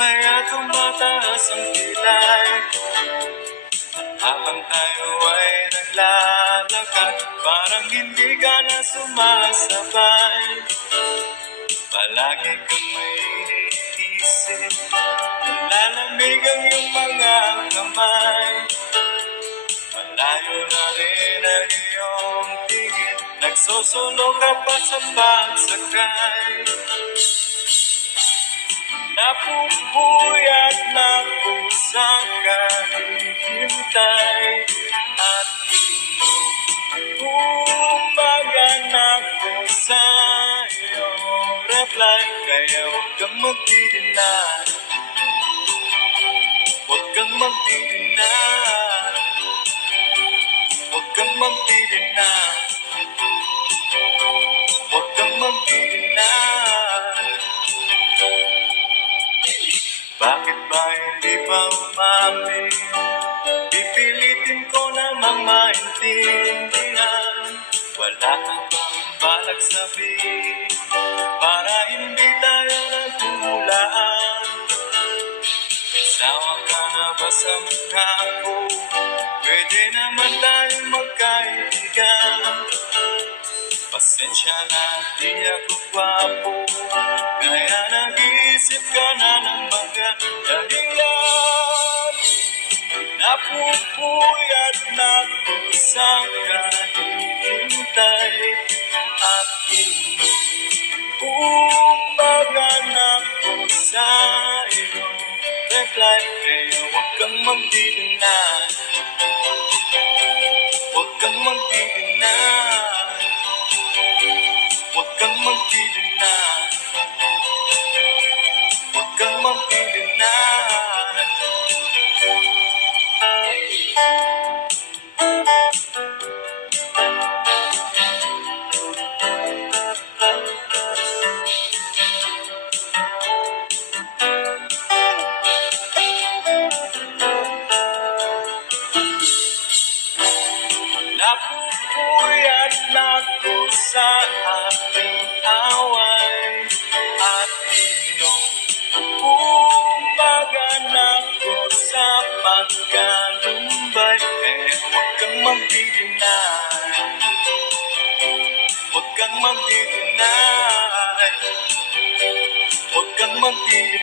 maya tumataas ang kilay. Habang tayo ay naglalakad, parang hindi ka na sumasabay. Palagi kang may iniisip, nalalamig ang iyong mga kamay. Malayo na rin ang iyong tingin, nagsusunog ka pa sa pagsakay. Napupuyat na pusang kahihintay at inuumagan ako sa iyong reply. Kaya huwag kang magdi-deny, huwag kang magdi-deny, huwag kang magdi-deny, huwag kang magdi-deny. Bakit ba hindi pa umamin? Pipilitin ko namang maintindihan. Wala ka bang balak sabihin para hindi tayo naghulaan? Sawa ka na ba sa mukha ko? Pwede naman tayong magkaibigan. Pasensya na di ako gwapo, kaya nag-iisip ka na ng mga dahilan. Napupuyat na ako sa kahihintay at inuumagan ako sa iyong reply. Kaya huwag kang magdi-deny, huwag kang magdi-deny, huwag kang magdi-deny, huwag kang magdi-deny. Napupuyat na ako sa ating away at inuumagan ako sa pagkalumbay. Kaya huwag kang magdi-deny, huwag kang magdi-deny, huwag kang magdi-deny.